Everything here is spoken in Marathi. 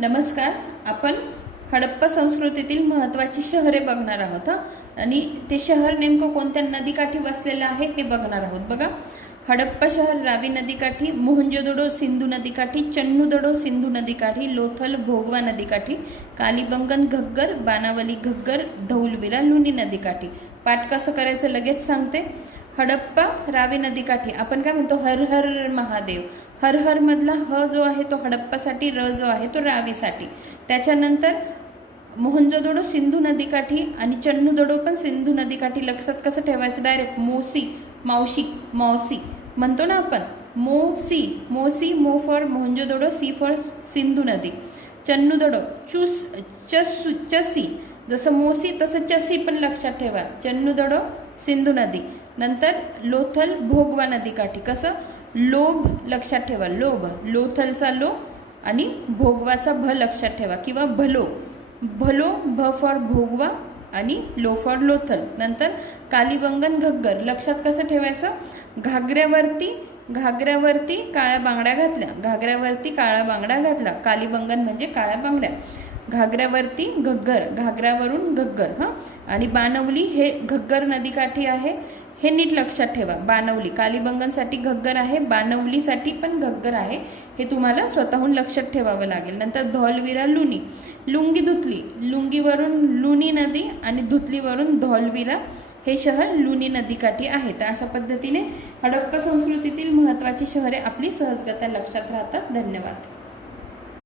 नमस्कार. आपण हडप्पा संस्कृतीतील महत्त्वाची शहरे बघणार आहोत आणि ते शहर नेमकं कोणत्या नदीकाठी वसलेलं आहे हे बघणार आहोत. बघा, हडप्पा शहर रावी नदीकाठी, मोहनजोदडो सिंधू नदीकाठी, चन्नूदडो सिंधू नदीकाठी, लोथल भोगवा नदीकाठी, कालीबंगन घग्गर, बानावली घग्गर, धौलवीरा लुनी नदीकाठी. पाठ कसं करायचं लगेच सांगते. हडप्पा रावी नदीकाठी आपण काय म्हणतो, हर हर महादेव. हर हर मधला ह जो आहे तो हडप्पासाठी, र जो आहे तो रावीसाठी. त्याच्यानंतर मोहनजोदडो सिंधू नदीकाठी आणि चन्नूदडो पण सिंधू नदीकाठी. लक्षात कसं ठेवायचं, डायरेक्ट मोसी, मावशी, मौसी म्हणतो ना आपण. मोसी, मोसी, मो फॉर मोहनजोदडो, सी फॉर सिंधू नदी. चन्नूदडो चसी, जसं मोसी तसं चसी पण लक्षात ठेवा. चन्नूदडो सिंधू नदी. नंतर लोथल भोगवा नदीकाठी. कसं, लोभ लक्षात ठेवा, लोभ, लोथलचा लो आणि भोगवाचा भ लक्षात ठेवा, किंवा भलो, भलो भ फॉर भोगवा आणि लो फॉर लोथल. नंतर कालीबंगन घग्गर. लक्षात कसं ठेवायचं, घागऱ्यावरती, घागऱ्यावरती काळ्या बांगड्या घातल्या, घागऱ्यावरती काळा बांगड्या घातला. कालीबंगन म्हणजे काळ्या बांगड्या. घागऱ्यावरती घग्गर, घागऱ्यावरून घग्गर. हां, आणि बानवली हे घग्गर नदीकाठी आहे, हे नीट लक्षात ठेवा. बानवली कालीबंगनसाठी घग्गर आहे, बानवलीसाठी पण घग्गर आहे, हे तुम्हाला स्वतःहून लक्षात ठेवावं लागेल. नंतर धौलवीरा लुनी, लुंगी धुतली, लुंगीवरून लुनी नदी आणि धुतलीवरून धौलवीरा हे शहर लुनी नदीकाठी आहे. तर अशा पद्धतीने हडप्पा संस्कृतीतील महत्त्वाची शहरे आपली सहजगत्या लक्षात राहतात. धन्यवाद.